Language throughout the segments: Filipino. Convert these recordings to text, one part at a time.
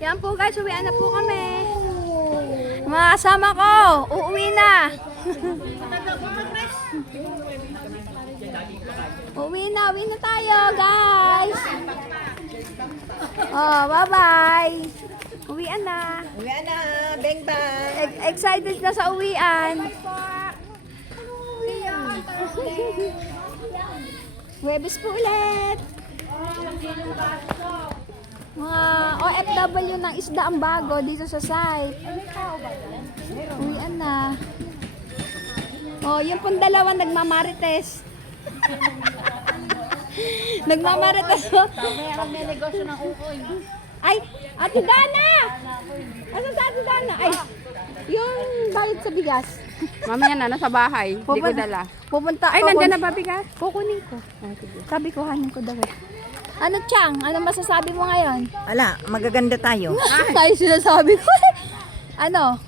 Yan po guys, uwian na po kami. Mga kasama ko, uuwi na. Uwi na tayo guys. Oh, bye-bye. Uwian na. Uwian na, bang bang. Excited na sa uwian. Huwebes po ulit. Mga OFW ng isda ang bago dito sa site. Uwian na. Oh, yung pong dalawa nagmamarites. Nagmamarites. May negosyo ng ukoy. Ay, Ate Dana! Asan sa Ate Dana? Ay, yung bayad sa bigas. Mamaya na, nasa bahay. Hindi ko dala. Pupunta. Ay, nandiyan na ba bigas? Kukunin ko. Sabi ko, hanin ko daw eh. Ano, Chang? Ano masasabi mo ngayon? Ala, magaganda tayo. Ay, sinasabi ko. Ano?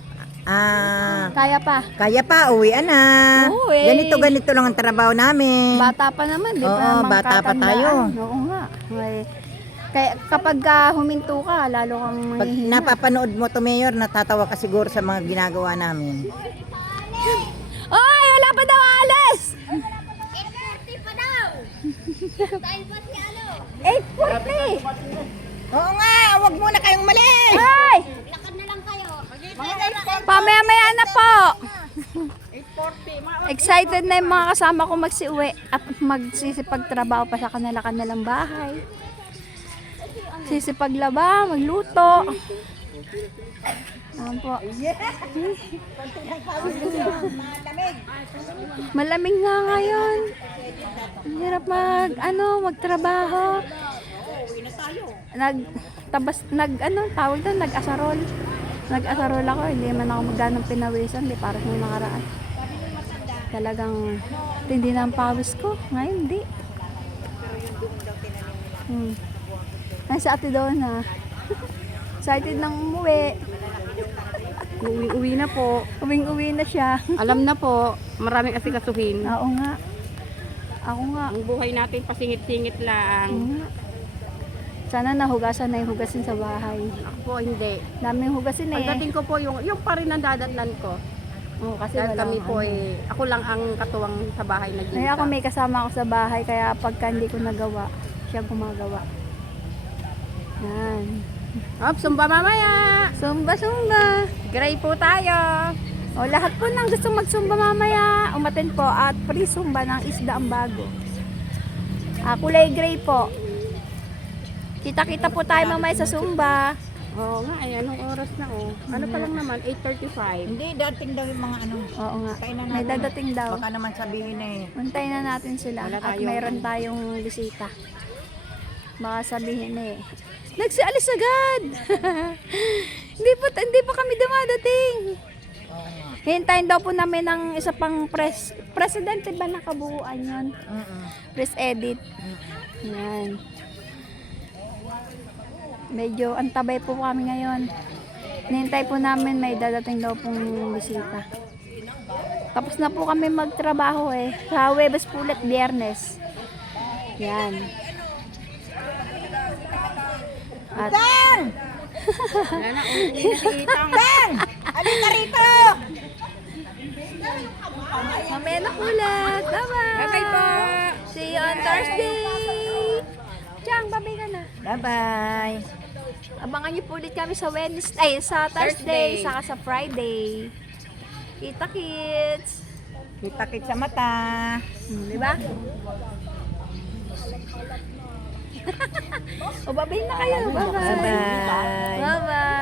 Kaya pa. Kaya pa, uwian na. Oo, eh. Ganito lang ang trabaho namin. Bata pa naman, di ba? Oo, naman bata pa katandaan. tayo. Oo nga. Ay, kaya kapag huminto ka, lalo kang Pag mahihina. napapanood mo to, Mayor, natatawa ka siguro sa mga ginagawa namin. Ay, wala pa daw alas! 8:40 pa daw. Dahil pa si ano. 8:40! Oo nga, wag muna kayong mali. Ay! Lakad na lang kayo. Pamaya-maya na po! Excited na yung mga kasama ko magsiuwi at magsisipagtrabaho pa sa kanilang bahay. Sisipaglaba, magluto. Ayan po. Malamig nga ngayon. Ang hirap magtrabaho. Nag-asarol. Nag-asarol ako, hindi man ako magganong pinawisan, hindi para nung nakaraan. Talagang tindi na ang pawis ko. Ngayon, hindi. Ay, sa ate doon ha. Excited nang umuwi. Uwi na po. Uwing-uwi na siya. Alam na po, maraming asikasuhin. Oo nga. Ako nga. Ang buhay natin pasingit-singit lang. Oo nga. Sana nahugasan na yung hugasin sa bahay. Ako po hindi. Daming hugasin eh. Ang dating ko po yung pa rin ang dadatnan ko. Oo, kasi Dahil wala kami akong po ano. ako lang ang katuwang sa bahay na Kaya ako may kasama ako sa bahay, kaya pagka hindi ko nagawa, siya gumagawa. Yan. Hop, sumba mamaya! Sumba! Gray po tayo! O, lahat po ng gusto magsumba mamaya, umaten po at free sumba ng isda ang bago. Kulay gray po. Kita-kita po tayo mamaya sa sumba. Oo nga, ay anong oras na Ano pa lang naman, 8:35. Hindi, dating daw yung mga ano. Oo nga. Tayo na May natin. dadating daw. Baka naman sabihin eh. Untay na natin sila Wala at tayong- mayroon tayong bisita. Baka sabihin eh, nagsialis agad! hindi pa kami dumadating. Hintayin daw po namin ng isa pang presidente ba nakabuuan yun? Press edit. Yan. Medyo antabay po kami ngayon. Nihintay po namin may dadating daw pong bisita. Tapos na po kami magtrabaho eh. Sa Huwebes po ulit, Biyernes. Yan. At Wala na, uuwi na si Itang. Alin ka rito! mamaya na ulit. Bye-bye. Bye-bye po! See you on Thursday. Chang, babay ka na. Bye-bye. Abangan niyo po ulit kami sa Wednesday, sa Thursday, Thursday. saka sa Friday. Kita kids. Kita-kit sa mata. Di ba? O, babay na kayo. Bye-bye. Bye-bye. Bye-bye.